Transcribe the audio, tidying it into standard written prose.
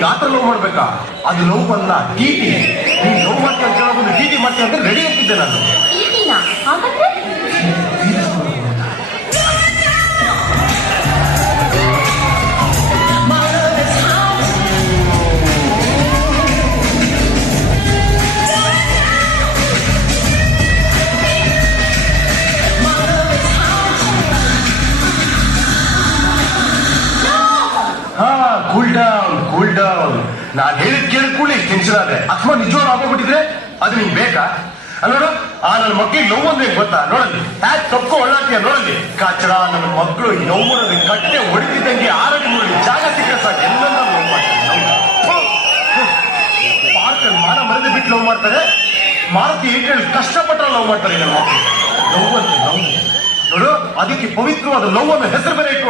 ನಿಂಗೆ ಆತರ ಲವ್ ಮಾಡ್ಬೇಕಾ? ಅದು ಲವ್ ಅಲ್ಲ, ಟಿಟಿ. ನೀನ್ ಲವ್ ಮಾಡ್ತೀಯ ಅಂತ ಹೇಳೋದು ಟಿಟಿ ಮಾಡ್ತೀಯ ಅಂತ ರೆಡಿ ಆಗ್ತಿದ್ದೆ ನಾನು. ಈಟಿನಾ? ಹಾಗಾದ್ರೆ ಕೂಲ್ ಡೌನ್. ನಾನ್ ಹೇಳಿದ್ ಕೇಳ್ಕೊಳ್ಳಿ ಟೆನ್ಷನ್ ಆದ್ರೆ ಅಥವಾ ನಿಜವಾಗ್ ಆಗೋಗ್ಬಿಟ್ಟಿದ್ರೆ ಅದು ನಿಂಗೆ ಬೇಕಾ? ಅಲ್ಲೋಡ, ಆ ನನ್ನ ಮಕ್ಳಿಗೆ ನೋವು ಅಂದ್ರೆ ಗೊತ್ತಾ? ನೋಡಲ್ಲಿ ಹ್ಯಾಕ್ ತಪ್ಪು ಒಳ್ಳಾಡ್ತೀಯ ನೋಡಲ್ಲಿ. ಕಾಚಡ ನನ್ನ ಮಕ್ಕಳು ನೋವು ಕಟ್ಟೆ ಹೊಡಿತಿದ್ದಂಗೆ ಆರೋಗ್ಯ ನೋಡಿ ಜಾಗ ಸಿಕ್ಕ ಸಾಕು ಎಲ್ಲ ಲವ್ ಮಾಡ್ತಾರೆ. ಪಾರ್ಕಲ್ಲಿ ಮಾನ ಮರದೆ ಬಿಟ್ಟು ಲವ್ ಮಾಡ್ತಾರೆ. ಮಾರುತಿ ಏಕಲ್ಲಿ ಕಷ್ಟಪಟ್ಟ ಲವ್ ಮಾಡ್ತಾರೆ ನನ್ನ ಮಕ್ಕಳು. ಲವ್ ಅಂತ ಲವ್ ನೋಡು, ಅದಕ್ಕೆ ಪವಿತ್ರವಾದ ಲವ್ ಅನ್ನೋ ಹೆಸರು ಬೇರೆ ಇಟ್ಟು